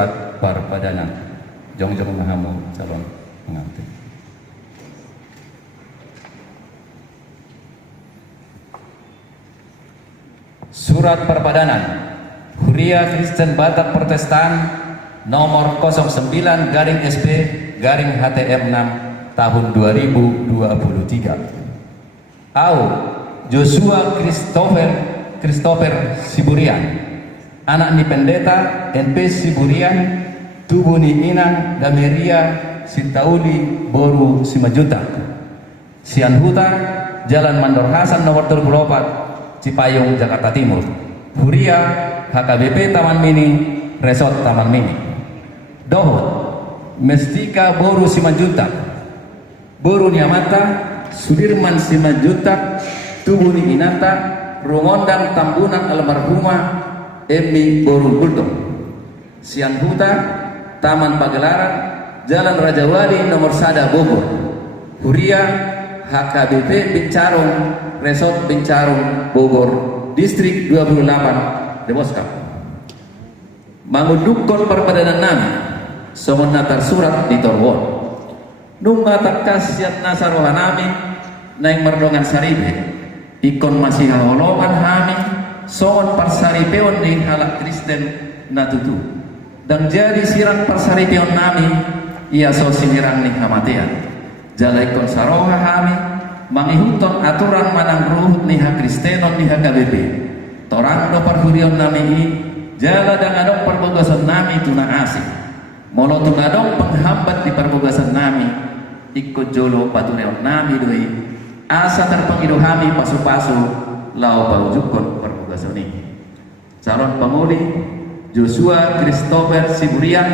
surat parpadanan. Jongjong mahamu calon pengantin. Surat Perpadanan Huria Kristen Batak Protestan nomor 09-SP-HTM 6 tahun 2023. Au Joshua Christopher Siburian, anak ni pendeta NP Siburian, tubuh ni Inang Dameria Sintauli Boru Simajuta, Sian Huta, Jalan Mandor Hasan nomor 34, Cipayung, Jakarta Timur. Huria HKBP Taman Mini, Resort Taman Mini. Dohot Mestika Boru Simajuta, Boru Niamata, Sudirman Simajuta, tubuh ni Inata, Rumondang Tambunan almarhumah Emi Boru Gultong. Sian Huta, Taman Pagelaran, Jalan Raja Wali nomor Sada Bogor. Huria HKBP Bincarung, Resort Bincarung Bogor, Distrik 28, Deboskap. Mangudukon Perpadanan nami somon natar surat di Torwon. Nunga takas siat nasarohan nami naing merdongan saribe. Ikon masih hawoloman hami somon parsaripeon ni halak Kristen natutu. Dan jadi sirat parsaripeon nami ia so sinirang ni hamatean. Jalaikon saroha hami mangihuton aturan manang ruhut ni hak Kristenon ni HKBP. Torang do parhurion nami ini jala dangadong perbogasan nami tuna asik. Molo tungadong penghambat di perbogasan nami ikut jolo patureon nami doi asa terpengido hami pasu-pasu lau paujukon perbogasan ini. Calon penguli Joshua Christopher Siburian,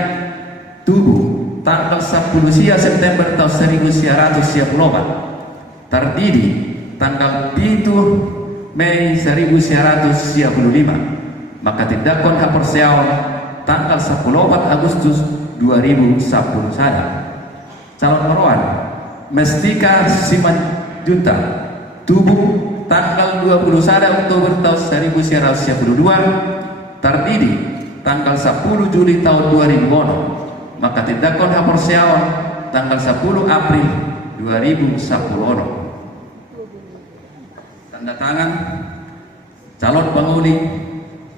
tubuh tanggal 10 September tahun 1994, terdiri tanggal 7 Mei 1995, maka tindakon haporseaon tanggal 14 Agustus 2010 sada. Calon meruan Mestika Simanjunta, tubuh tanggal 20 Oktober tahun 1992, terdiri tanggal 10 Juli tahun 2000, maka tindakon haporseaon tanggal 10 April 2010. Tanda tangan calon penguli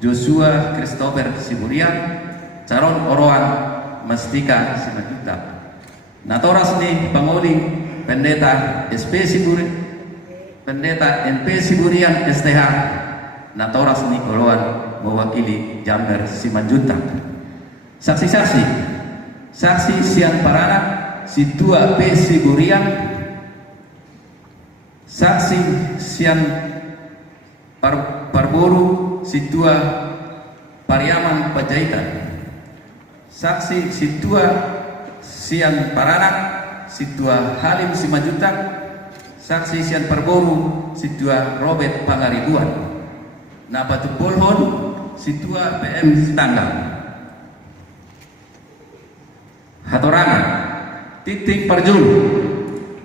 Joshua Christopher Siburian, calon oroan Mestika Simanjunta. Natoras ni penguli pendeta SP Siburian, pendeta NP Siburian STH. Natoras ni oroan mewakili Jamber Simanjunta. Saksi-saksi Sian Parana Situa P Siburian, saksi Sian Parboru Situa Pariaman Pajaitan, saksi Situa Sian Parana Situa Halim Simanjunta, saksi Sian Parboru Situa Robert Pangaribuan, Nabatu Bolhon Situa PM Standar. Hatorangan titik Parjul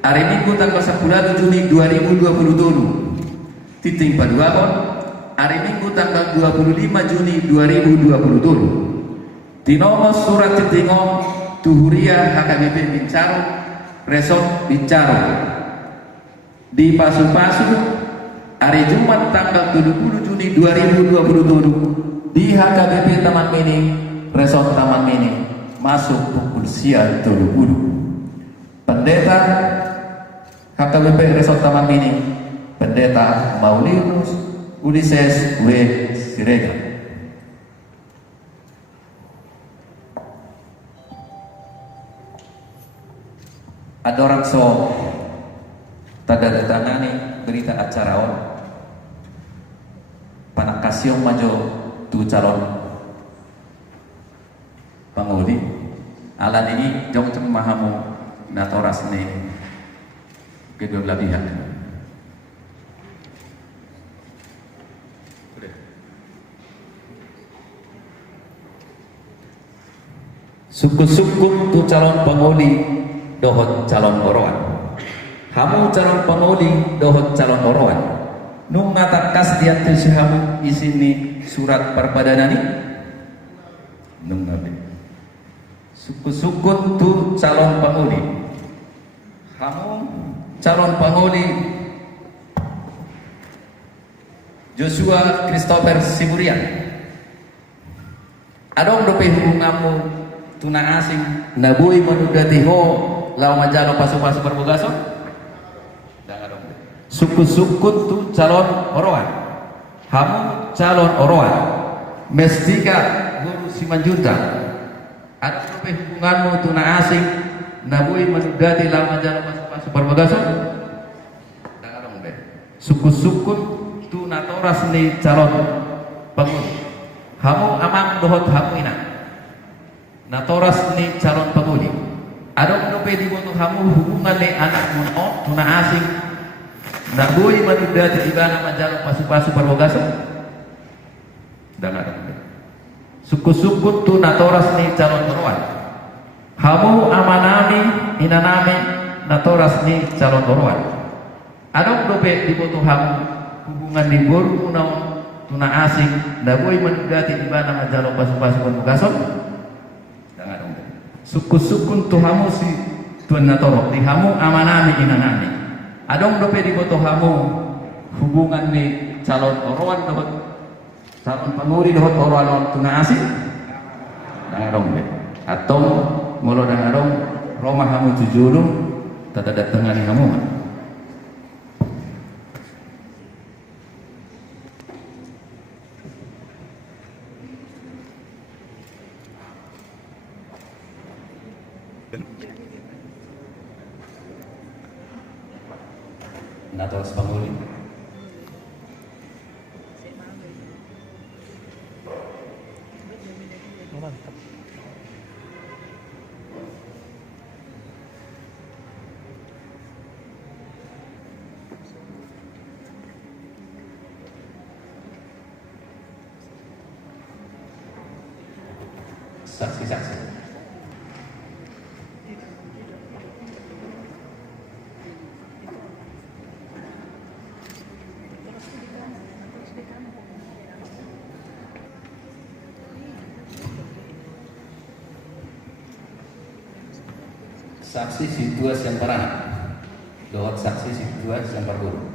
hari Minggu tanggal 10 Juni 2027, titik Paduahon hari Minggu tanggal 25 Juni 2027, tinomos surat titingom Tuhuria HKBP Bincaru, Resort Bincaru, di Pasu-Pasu hari Jumat tanggal 70 Juni 2027 di HKBP Taman Mini, Resort Taman Mini, masuk pukul siang 30. Pendeta HKBP Resort Taman Mini, Pendeta Maulinus Ulises W. Siregar. Ada orang so tanda tangani berita acara on panakasyong majo tu calon panguli alan ini jong mahamu natoras ni kedua labihan. Suku-suku tu calon panguli dohot calon oroan, hamu calon panguli dohot calon oroan. Nung ngatakas diat tu hamu isini surat perpadanan ini nung nabi Suku-suku tu calon penguli. Kamu calon penguli Joshua Christopher Siburian. Adong dope hubunganmu tuna asing nabui menudati ho lau majalo pasu-pasu berbogaso. Suku-suku tu calon oroan. Kamu calon oroan. Mestika guru Simanjunta. Adong dope hubunganmu tuna asing nabui menudati lau majalo pasu-pasu berbogaso. Suku-suku tu natoras ni calon penguli. Kamu amang dohot hamu ina natoras ni calon penguli. Adong dope di boto kamu hubungan ni anak muno tuna asing nabui manudati ibana majalo pasu-pasu parbogaso. Dengar. Suku-suku tu natoras ni calon oroan. Kamu amanami inanami natoras ni calon oroan. Adong dope di boto kamu hubungan ni boru muno tuna asing nabui manudati ibana majalo pasu-pasu parbogaso. Dengar. Suku-suku tu hamu si tuan natoro di hamu amanami inanami. Adong dope di boto hamu hubungan ni calon oroan dohot calon penguri dohot oroan tuna asing. Dengarong be. Atong molo dengarong Roma hamu tujulung tata datangan hamu. Natoras penguli. Mantap. Saksi-saksi. Saksi situas yang perana dohot saksi situas yang perguru.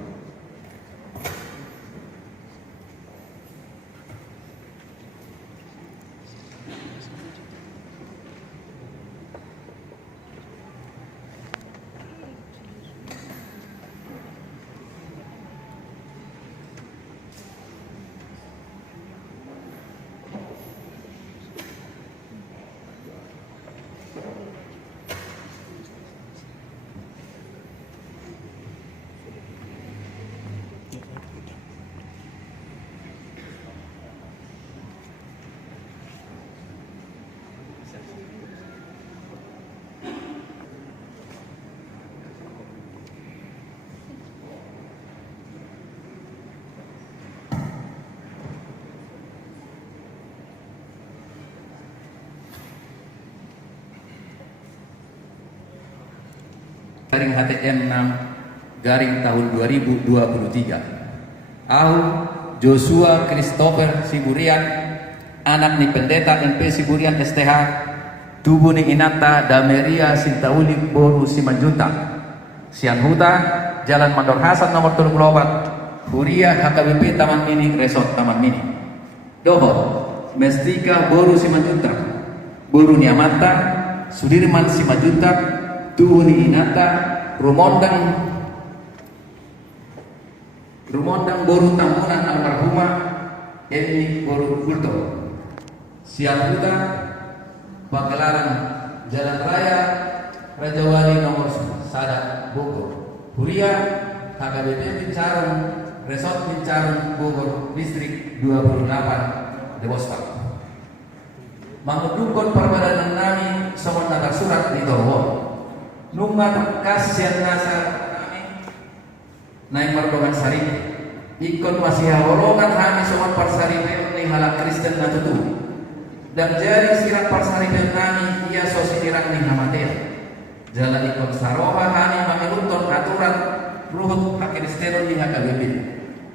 Garing HTM 6 garing tahun 2023. Aku Joshua Christopher Siburian, anak ni pendeta MP Siburian STH, tubuh ni Inata Dameria Sintauli Boru Simanjunta, Sian Huta, Jalan Mandor Hasan nomor 34, Huria HKBP Taman Mini Resort Taman Mini. Doho Mestika Boru Simanjunta, Boru Niamata, Sudirman Simanjunta, Tuhuni Inata, Rumondang Boru Tambunan almarhumah Eni Boru Kulto, Siap Huta, Pagelaran Jalan Raya Raja Wali nomor Sadat Bogor, Huria HKBP Bincarung Resort Bincarung Bogor Distrik 28 Dewostak. Mangudukon perbadanan nami sama naga surat di Torwo. Nunga kasihan nasa kami naik merdongan sari ikon masih hawolongan kami sobat parsaribe ni halak Kristen natutu dan jari sirat parsaribe kami ia sosirang ni hamatea jalan ikon saroha kami mamilunton aturan ruhut hak Kristen ni HKBP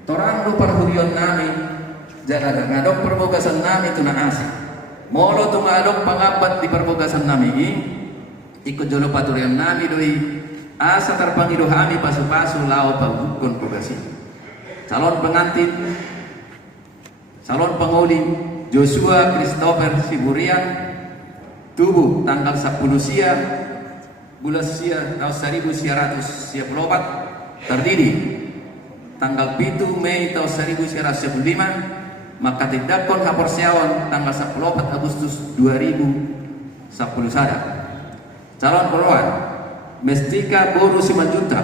torang lu perhurion kami jalan ngadok perbogasan kami tuna asik Molo tumalok pangapat di perbogasan nami ikut jolo paturian nami doi asa terpangido kami pasu-pasu lao pagukon pogasi. Calon pengantin, calon penguli Joshua Christopher Siburian, tubuh tanggal 10 sia bulan sia tahun 1914, terdiri tanggal 7 Mei tahun 1915, maka tindakon hapor seawan tanggal 14 Agustus 2010 sada. Calon poluan Mestika Boru Simanjuntak,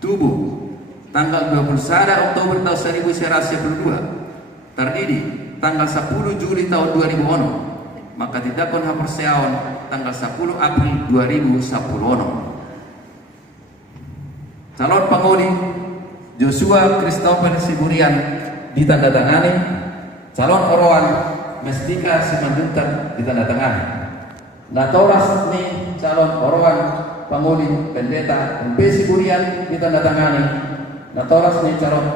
tubuh tanggal 20 sada Oktober tahun 1912, terdiri tanggal 10 Juli tahun 2000, maka tindakon hapor seawan tanggal 10 April 2010. Calon penguli Joshua Christopher Siburian ditandatangani. Calon oroan Mestika Simanjuntak ditandatangani. Natoras ni calon oroan penguli pendeta MP Siburian ditandatangani. Natoras ni calon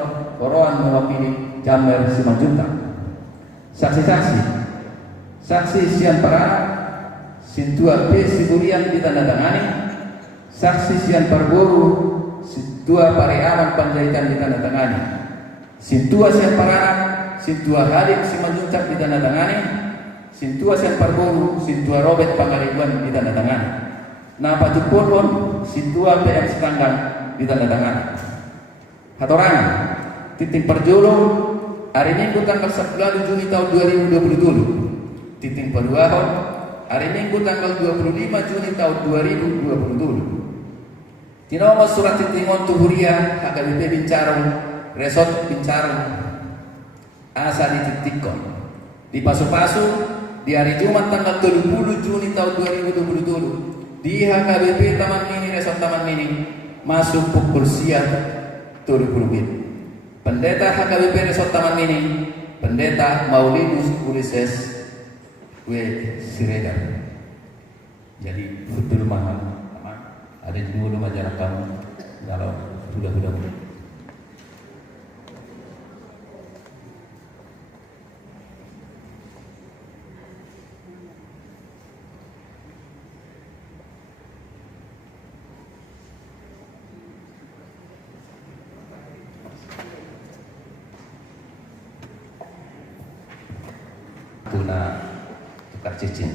oroan mewakili Jamer Simanjuntak. Saksi-saksi, saksi Sian Parana Sintua P Siburian ditandatangani. Saksi Sian Parboru Sintua Pareaman Panjaitan ditandatangani. Sintua Sian Parana Sintua Hadik Simanjuntak ditandatangani. Sintua Sian Parboru Sintua Robert Pangaribuan ditandatangani. Napa Tupolon Sintua PM Sekandang ditandatangani. Hatorangan titik perjolo hari Minggu tanggal 11 Juni tahun 2027. Titik perduahon hari Minggu tanggal 25 Juni tahun 2027. Tinomo surat titingon tuhuria HKBP Bincarong Resort Bincarong asa dititikon di pasu-pasu di hari Jumat tanggal 30 Juni tahun 2027 di HKBP Taman Mini Resort Taman Mini masuk pukul siang 30 Pendeta HKBP Resort Taman Mini Pendeta Maulinus Ulises W. Siregar. Jadi betul mahal ada dulu majalah kamu kalau sudah tuna tukar cincin.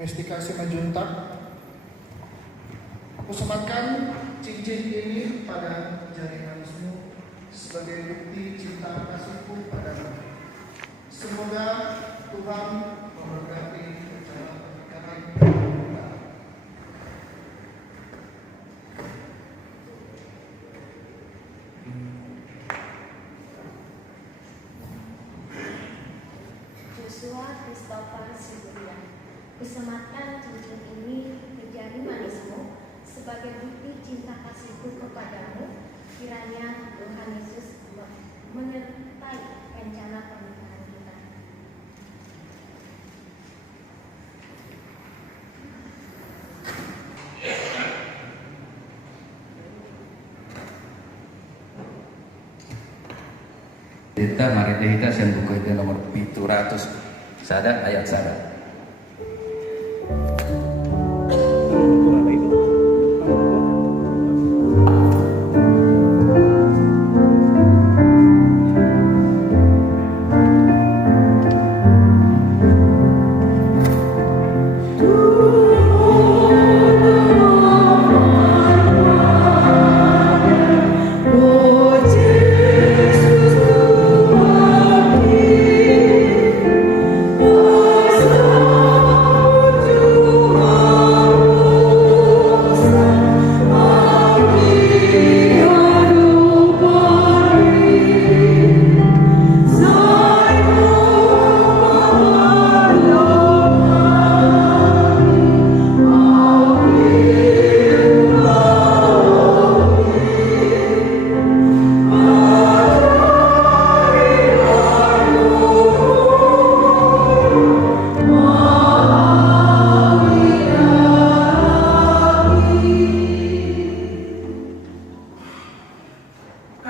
Mestika Simanjuntak, aku sematkan cincin ini pada jari manismu sebagai bukti cinta kasihku padamu. Semoga Tuhan memberkati rencana pernikahan kita. Joshua Christopher Siburian, kusematkan cincin ini ke jari manismu sebagai bukti cinta kasihku kepadamu. Kiranya Tuhan Yesus menyertai rencana pernikahan kita. Kita mari kita sen buku itu nomor 700 sada ayat sada. Oh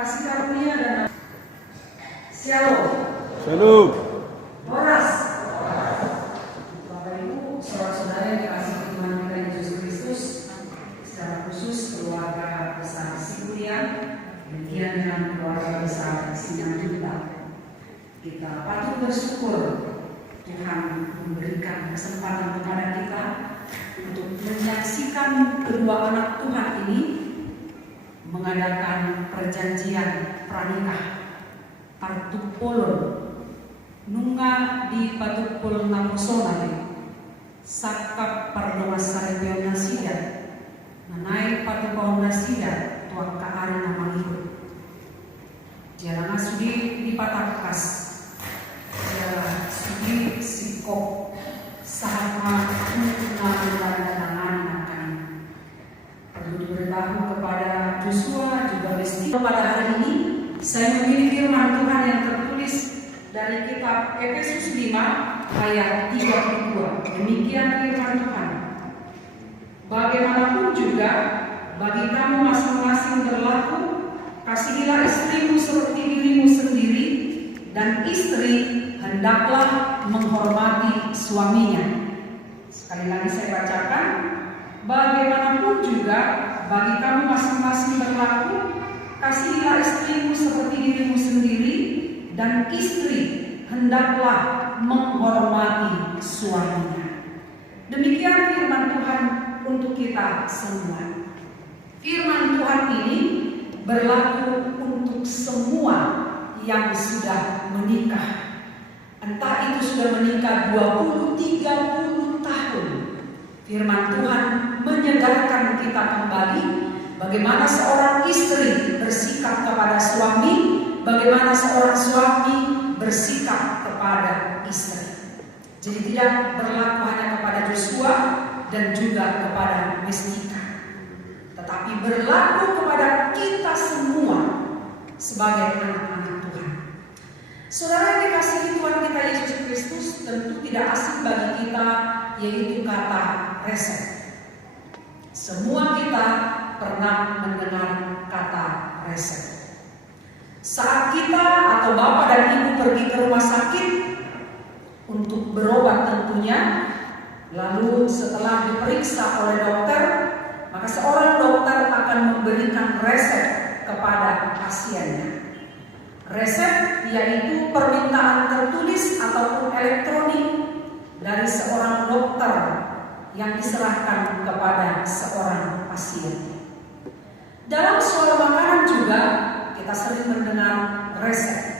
kasih karunia dan Shalom. Shalom. Boras. Bapak Ibu, saudara-saudara yang dikasihi Tuhan kita Yesus Kristus, secara khusus keluarga besar Sikulian, demikian dengan keluarga besar Simanjuntak. Kita patut bersyukur Tuhan memberikan kesempatan kepada kita untuk menyaksikan kedua anak Tuhan ini mengadakan perjanjian pranikah Partupolon nunga di Patupol Namusona Sakap Pardomas Sarepion Nasida Nanai Patupol Nasida Tuan Kaari Namaliho Jalan Sudi di Patakas Jalan Sudi Sikop Sama Nunga tangan akan perlu diberitahu kepada Joshua juga mesti pada hari ini saya memilih firman Tuhan yang tertulis dari kitab Efesus 5 ayat 32. Demikian firman Tuhan. Bagaimanapun juga bagi kamu masing-masing berlaku, kasihilah istrimu seperti dirimu sendiri, dan istri hendaklah menghormati suaminya. Sekali lagi saya bacakan. Bagaimanapun juga bagi kamu masing-masing berlaku, kasihilah istrimu seperti dirimu sendiri, dan istri hendaklah menghormati suaminya. Demikian firman Tuhan untuk kita semua. Firman Tuhan ini berlaku untuk semua yang sudah menikah. Entah itu sudah menikah 20, 30 tahun. Firman Tuhan menyegarkan kita kembali bagaimana seorang istri bersikap kepada suami, bagaimana seorang suami bersikap kepada istri. Jadi tidak berlaku hanya kepada Joshua dan juga kepada Mestika, tetapi berlaku kepada kita semua sebagai anak-anak Tuhan. Saudara yang dikasihi Tuhan kita Yesus Kristus, tentu tidak asing bagi kita yaitu kata resep. Semua kita pernah mendengar kata resep. Saat kita atau bapak dan ibu pergi ke rumah sakit untuk berobat tentunya, lalu setelah diperiksa oleh dokter, maka seorang dokter akan memberikan resep kepada pasiennya. Resep yaitu permintaan tertulis ataupun elektronik dari seorang dokter yang diserahkan kepada seorang pasien. Dalam soal makanan juga kita sering mendengar resep.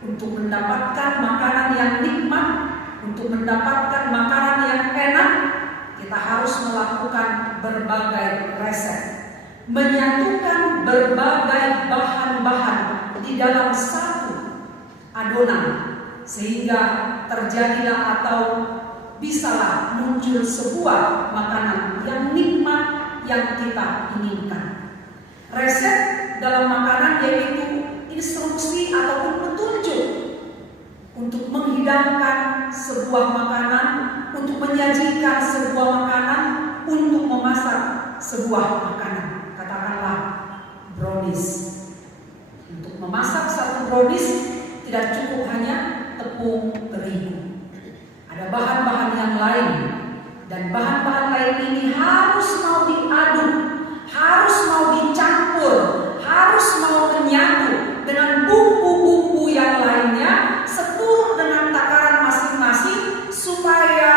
Untuk mendapatkan makanan yang nikmat, untuk mendapatkan makanan yang enak, kita harus melakukan berbagai resep, menyatukan berbagai bahan-bahan di dalam satu adonan, sehingga terjadilah atau bisalah muncul sebuah makanan yang nikmat yang kita inginkan. Resep dalam makanan yaitu instruksi ataupun petunjuk untuk menghidangkan sebuah makanan, untuk menyajikan sebuah makanan, untuk memasak sebuah makanan. Katakanlah brownies. Untuk memasak satu brownies tidak cukup hanya tepung terigu. Ada bahan-bahan yang lain, dan bahan-bahan lain ini harus mau diaduk, harus mau dicampur, harus mau menyatu dengan bumbu-bumbu yang lainnya, seturut dengan takaran masing-masing supaya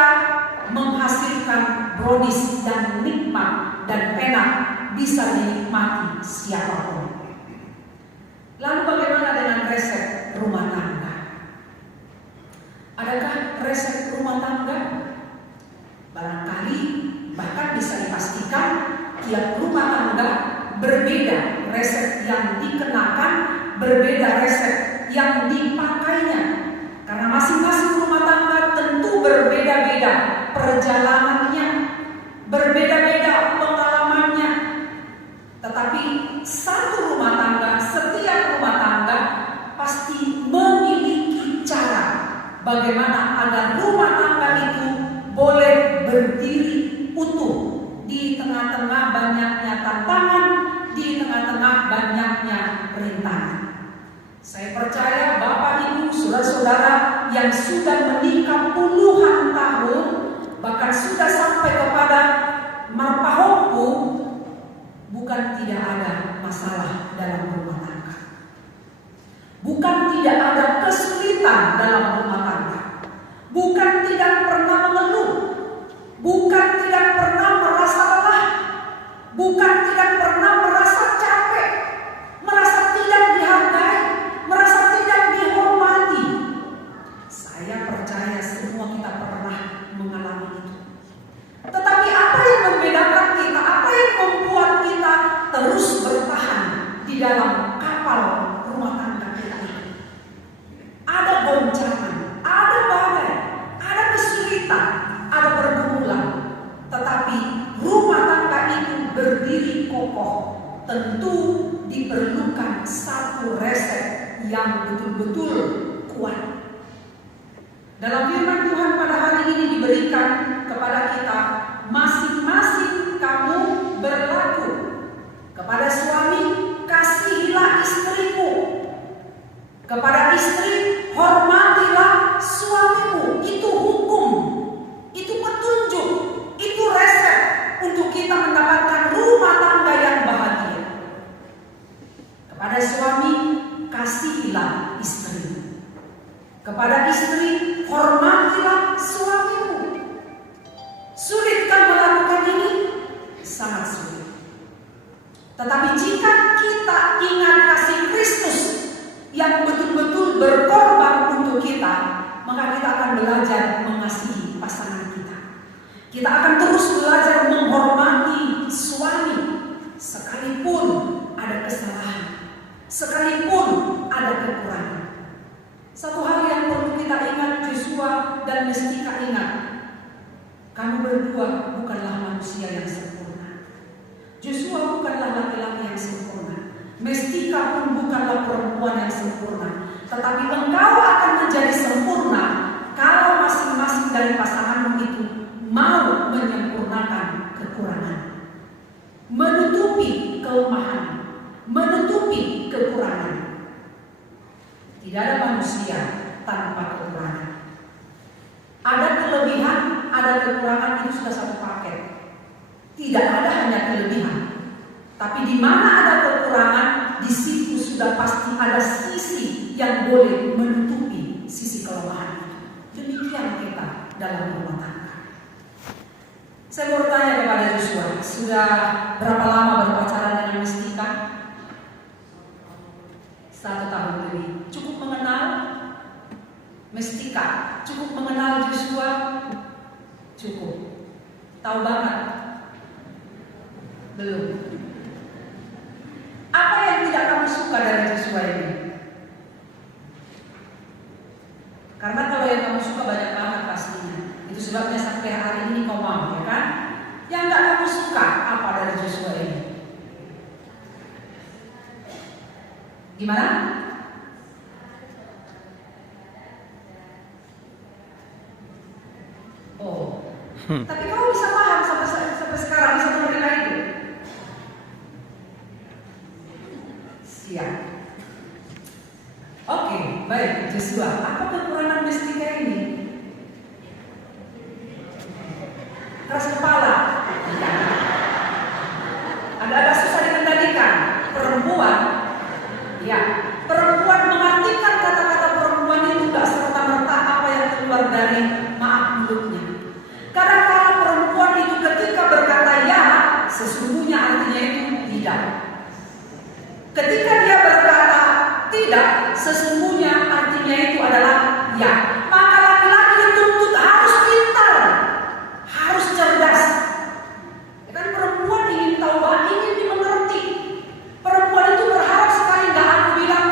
menghasilkan brownies dan nikmat dan enak bisa dinikmati siapapun. Lalu bagaimana dengan resep rumah tangga? Adakah resep rumah tangga? Barangkali bahkan bisa dipastikan tiap rumah tangga berbeda resep yang dikenakan, berbeda resep yang dipakainya. Karena masing-masing rumah tangga tentu berbeda-beda perjalanannya, berbeda-beda pengalamannya. Tetapi satu rumah tangga, setiap rumah tangga pasti memiliki cara bagaimana agar rumah tangga itu boleh berdiri utuh di tengah-tengah banyaknya tantangan, di tengah-tengah banyaknya rintangan. Saya percaya Bapak Ibu, saudara-saudara yang sudah menikah puluhan tahun, bahkan sudah sampai kepada marpahoku, bukan tidak ada masalah dalam rumah tangga. Bukan tidak ada kesulitan dalam rumah tangga. Bukan tidak pernah mengeluh. Bukan tidak pernah merasa lelah. Bukan tidak pernah merasa capek. Merasa tidak dihargai. Merasa tidak dihormati. Saya percaya semua kita pernah mengalami itu. Tetapi apa yang membedakan kita? Apa yang membuat kita terus bertahan di dalam kapal rumah tangga kita ini? Ada goncangan, ada badai, ada kesulitan, ada pergumulan. Tetapi rumah tangga itu berdiri kokoh. Tentu diperlukan satu resep yang betul-betul kuat. Dalam firman Tuhan pada hari ini diberikan kepada kita, masing-masing kamu berlaku kepada suami, kasihilah istrimu. Kepada istri, hormatilah suamimu. Itu hukum, itu petunjuk, itu resep untuk kita mendapatkan rumah tangga yang bahagia. Kepada suami, kasihilah istri. Kepada istri, hormatilah suamimu. Sulitkah melakukan ini? Sangat sulit. Tetapi jika kita ingat kasih Kristus yang betul-betul berkorban untuk kita, maka kita akan belajar mengasihi pasangan kita. Kita akan terus belajar menghormati suami, sekalipun ada kesalahan, sekalipun ada kekurangan. Satu hal yang perlu kita ingat, Joshua dan Mestika ingat, kamu berdua bukanlah manusia yang sempurna. Joshua bukanlah laki-laki yang sempurna. Mestika pun bukanlah perempuan yang sempurna. Tetapi engkau akan menjadi sempurna kalau masing-masing dari pasanganmu itu mau menyempurnakan kekurangan, menutupi kelemahan, menutupi kekurangan. Tidak ada manusia tanpa kekurangan. Ada kelebihan, ada kekurangan, itu sudah satu paket. Tidak ada hanya kelebihan. Tapi di mana ada kekurangan, di situ sudah pasti ada sisi yang boleh menutupi sisi kelemahan. Demikian kita dalam rumah tangga. Saya mau bertanya kepada Joshua, sudah berapa lama berpacaran dengan Mestika? 1 tahun lebih. Cukup mengenal Mestika? Cukup mengenal Joshua? Cukup. Tahu banget? Belum. Apa yang tidak kamu suka dari Joshua ini? Karena kalau yang kamu suka banyak banget pastinya. Itu sebabnya sampai hari ini kau mau, ya kan? Yang gak kamu suka apa dari Joshua ini? Gimana? Oh, tapi kamu bisa paham sampai sekarang, bisa menerima itu? Siap. Oke, baik Joshua. Apa kekurangan Mestika ini? Keras kepala. Agak-agak susah dikendalikan. Perempuan. Ya, perempuan mengartikan kata-kata perempuan itu gak serta-merta apa yang keluar dari maaf mulutnya. Kadang-kadang perempuan itu ketika berkata ya, sesungguhnya artinya itu tidak. Ketika dia berkata tidak, sesungguhnya artinya itu adalah ya. Maka laki-laki dituntut harus pintar, harus cerdas. Kan perempuan ingin tahu, ingin dimengerti. Perempuan itu berharap sekali, gak aku bilang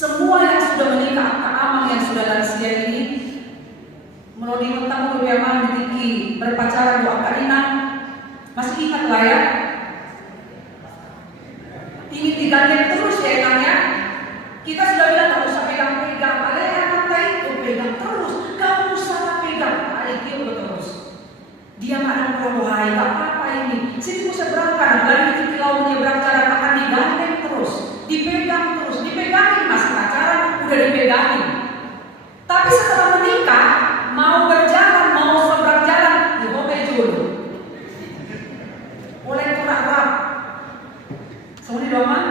Semua yang sudah menikah, amang yang sudah lansia ini, melodi mentang beberapa ditiki berpacaran dua karina, masih ingat lah ya? Ingin digandeng terus ya enaknya. Kita sudah bilang gak usah pegang-pegang, ada yang mata itu pegang terus, gak usah pegang, ada itu terus. Dia gak ada wahai, gak apa-apa ini. Sini bisa berangkat, lagi di laut menyeberang jalan akan digandeng terus, dipegang terus, dipegangin masih pacaran, udah dipegangin. Tapi setelah menikah, mau berjalan, mau seberang jalan, dihobe dulu. Oleh turak-turak. Semua di doang,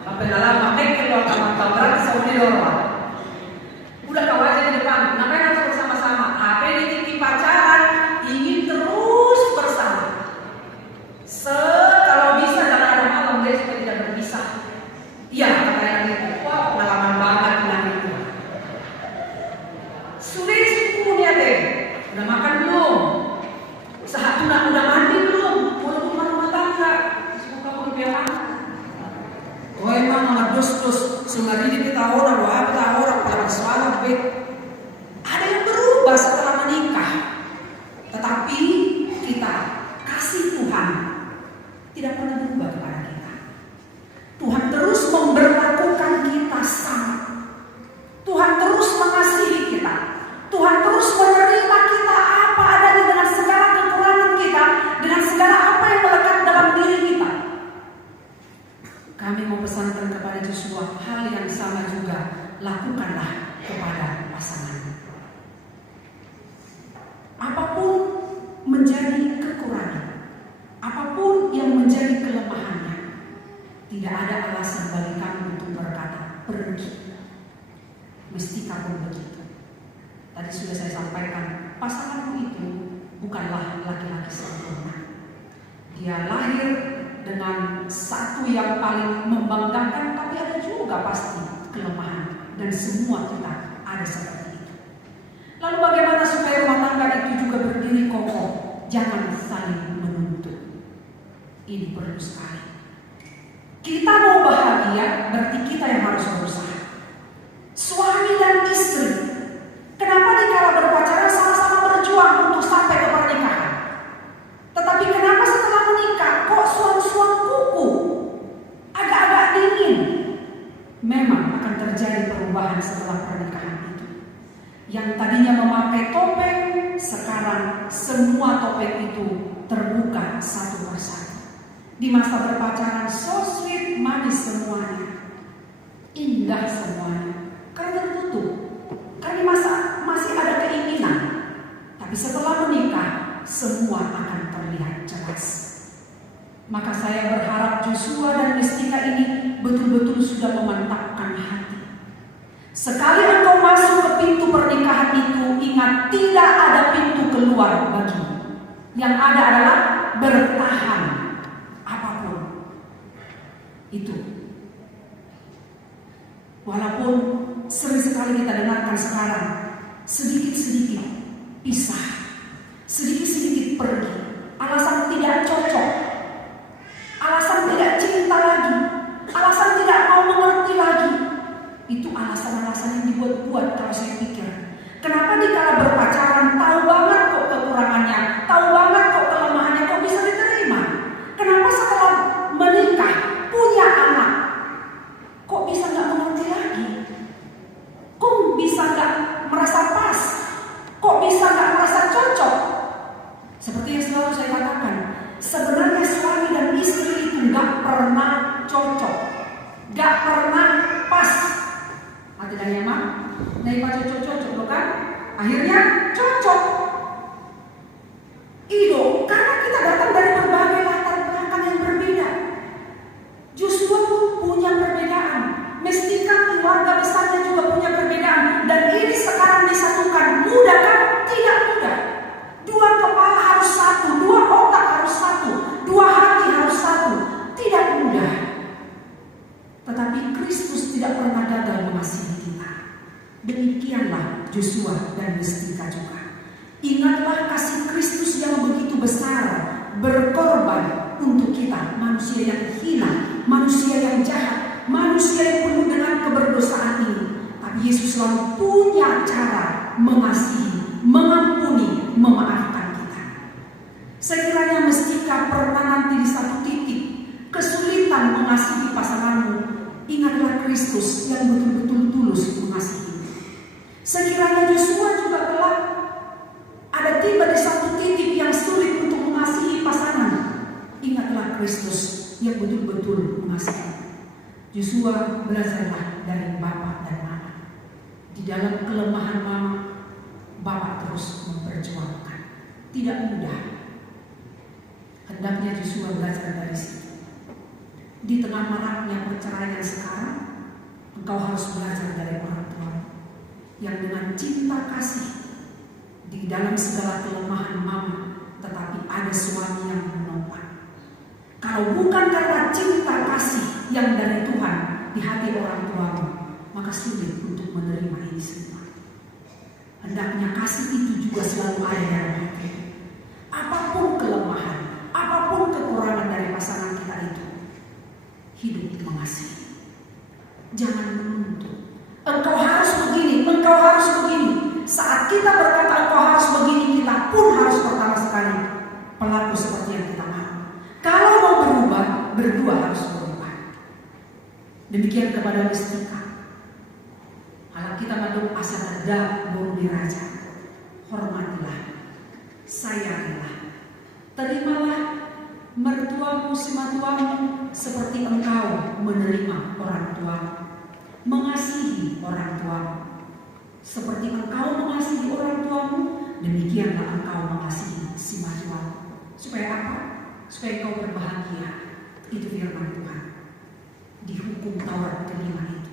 sampai dalam makin keluar kamar berarti semua di doang. Udah kau aja di depan, ngapain harus bersama-sama? Apa ditiki pacaran, ingin terus bersama. Kalau bisa jangan ada malam deh supaya tidak berpisah. Iya, kata yang itu. Wah, pengalaman banget bilang itu. Sudah sukunya deh. Udah makan belum? Sehatu nak udah mandi belum? Walaupun rumah tangga, suka kamu bilang. Oh emang amat dos-dos. Sungari kita orang, wah kita orang pada bersuara, ada yang berubah setelah menikah. Tetapi kita kasih Tuhan tidak pernah berubah kepada kita. Tuhan terus memperlakukan kita sama. Tuhan terus mengasihi kita. Tuhan terus menerima kita apa adanya dengan segala kekurangan kita, dengan segala apa yang melekat dalam diri kita. Kami mau pesankan kepada Joshua, hal yang sama juga lakukanlah kepada pasangan. Apapun menjadi kekurangan, apapun yang menjadi kelemahannya, tidak ada alasan bagi kamu untuk berkata pergi. Mesti kamu begitu. Tadi sudah saya sampaikan, pasanganmu itu bukanlah laki-laki sempurna. Dia lahir dengan satu yang paling membanggakan, tapi ada juga pasti kelemahan, dan semua kita ada seperti itu. Lalu bagaimana supaya rumah tangga itu juga berdiri kokoh? Jangan saling menuntut. Ini perlu sekali. Kita mau bahagia, berarti kita yang harus berusaha. Suami dan istri, kenapa dikala berpacaran sama-sama berjuang untuk sampai ke pernikahan? Tetapi kenapa setelah menikah kok suam-suam kuku, agak-agak dingin? Memang akan terjadi perubahan setelah pernikahan itu. Yang tadinya memakai topeng, sekarang semua topeng itu terbuka satu persatu. Di masa berpacaran so sweet, manis semuanya, indah semuanya, karena tertutup, karena masih ada keinginan. Tapi setelah menikah, semua akan terlihat jelas. Maka saya berharap Joshua dan Mestika ini betul-betul sudah memantapkan hati. Sekali engkau masuk ke pintu pernikahan itu, ingat tidak ada pintu keluar bagimu. Yang ada adalah bertahan apapun itu. Walaupun sering sekali kita dengarkan sekarang, sedikit-sedikit pisah, sedikit-sedikit pergi, alasan tidak cocok, alasan tidak cinta lagi, alasan tidak mau mengerti lagi. Itu alasan-alasan yang dibuat-buat kalau saya pikir. Kenapa dikala berpacaran tahu banget kok kekurangannya, tahu banget kok kelemahannya, kok bisa diterima? Kenapa setelah menikah, punya anak, kok bisa nggak mengerti lagi? Kok bisa nggak merasa pas? Kok bisa nggak merasa cocok? Seperti yang selalu saya katakan, sebenarnya suami dan istri itu nggak pernah cocok, nggak pernah pas. Ada yang emang, naik cocok-cocok loh kan? Akhirnya cocok. Itu karena kita datang dari berbagai latar belakang yang berbeda. Joshua pun punya perbedaan. Mestika keluarga besarnya juga punya perbedaan. Dan ini sekarang disatukan. Mudah kan? Tidak mudah. Dua kepala harus satu, dua otak harus satu, dua hati harus satu. Tidak mudah. Tetapi Kristus tidak pernah gagal mengasihi kita. Demikianlah Joshua dan Mestika juga. Ingatlah kasih Kristus yang begitu besar, berkorban untuk kita, manusia yang hina, manusia yang jahat, manusia yang penuh dengan keberdosaan ini. Tapi Yesus selalu punya cara mengasihi, mengampuni, memaafkan kita. Sekiranya mestika pernah nanti di satu titik kesulitan mengasihi pasanganmu, ingatlah Kristus yang betul-betul tulus mengasihi. Sekiranya Yosua juga telah ada tiba di satu titik yang sulit untuk mengasihi pasangan, ingatlah Kristus yang betul-betul mengasihi. Yosua, belajarlah dari Bapak dan Mama. Di dalam kelemahan Mama, Bapak terus memperjuangkan. Tidak mudah. Hendaknya Yosua belajar dari situ. Di tengah maraknya perceraian sekarang, engkau harus belajar dari orang tua yang dengan cinta kasih di dalam segala kelemahan Mama, tetapi ada suami yang menopang. Kalau bukan karena cinta kasih yang dari Tuhan di hati orang tuamu, maka sulit untuk menerima ini semua. Hendaknya kasih itu juga selalu ada dalam hati. Apapun kelemahan, apapun kekurangan dari pasangan kita itu, hidup mengasihi. Jangan menuntut. Engkau harus begini, engkau harus begini. Saat kita berkata engkau harus begini, kita pun harus pertama sekali pelaku seperti yang kita mau. Kalau mau berubah, berdua harus berubah. Demikian kepada mestika. Kalau kita mandung asa terdak buru diraja, hormatilah, sayangilah, terimalah mertuamu sematuamu seperti engkau menerima orang tuamu. Mengasihi orang tuamu seperti engkau mengasihi orang tuamu, demikianlah engkau mengasihi sematuamu. Supaya apa? Supaya engkau berbahagia. Itu firman Tuhan di hukum Taurat kelima itu.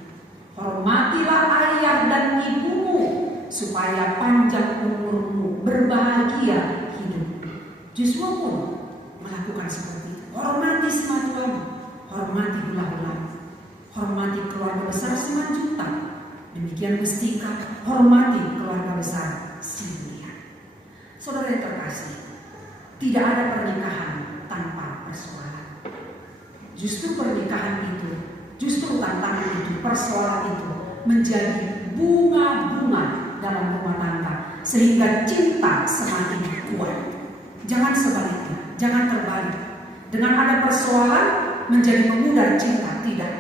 Hormatilah ayah dan ibumu supaya panjang umurmu, berbahagia hidup. Yosua pun melakukan seperti itu. Hormati sematuamu, hormati ulah-ulah, hormati keluarga besar Simanjuntak. Demikian mestika, hormati keluarga besar Sibulian. Saudara yang terkasih, tidak ada pernikahan tanpa persoalan. Justru pernikahan itu, justru tantangan itu, persoalan itu menjadi bunga-bunga dalam rumah tangga sehingga cinta semakin kuat. Jangan sebaliknya, jangan terbalik. Dengan ada persoalan menjadi memudar cinta, tidak.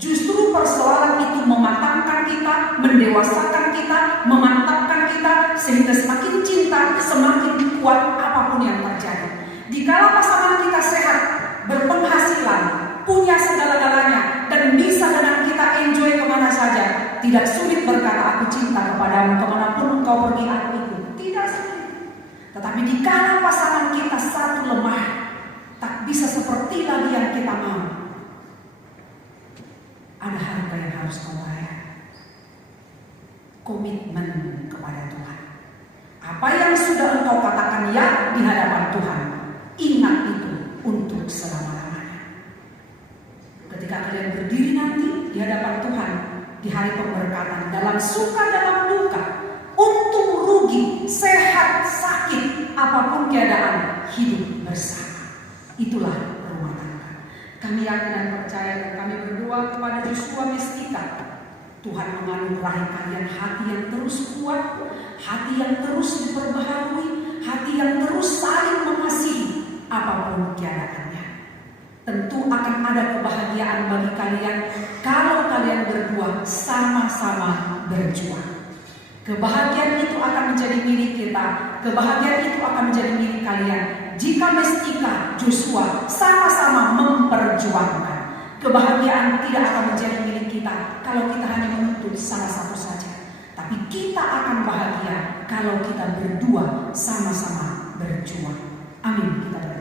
Justru persoalan itu mematangkan kita, mendewasakan kita, memantapkan kita sehingga semakin cinta, semakin kuat apapun yang terjadi. Dikala pasangan kita sehat, berpenghasilan, punya segala-galanya, dan bisa dengan kita enjoy kemana saja, tidak sulit berkata aku cinta kepadamu, kemanapun engkau pergi aku ikut. Tidak sulit. Tetapi dikala pasangan kita satu lemah, tak bisa seperti lagi yang kita mau, ada harga yang harus kau bayar. Komitmen kepada Tuhan. Apa yang sudah engkau katakan ya di hadapan Tuhan, ingat itu untuk selama-lamanya. Ketika kalian berdiri nanti di hadapan Tuhan di hari pemberkatan, dalam suka dalam duka, untung rugi, sehat sakit, apapun keadaan, hidup bersama. Itulah rumah tangga. Kami yakin dan percaya dan kami berdoa kepada Yosua Mestika, Tuhan menganugerahi kalian hati yang terus kuat, hati yang terus diperbaharui, hati yang terus saling mengasihi apapun keadaannya. Tentu akan ada kebahagiaan bagi kalian kalau kalian berdua sama-sama berjuang. Kebahagiaan itu akan menjadi milik kita, kebahagiaan itu akan menjadi milik kalian jika Mestika, Yosua sama-sama memperjuangkan. Kebahagiaan tidak akan menjadi milik kita kalau kita hanya menuntut salah satu saja. Tapi kita akan bahagia kalau kita berdua sama-sama berjuang. Amin. Kita berdoa.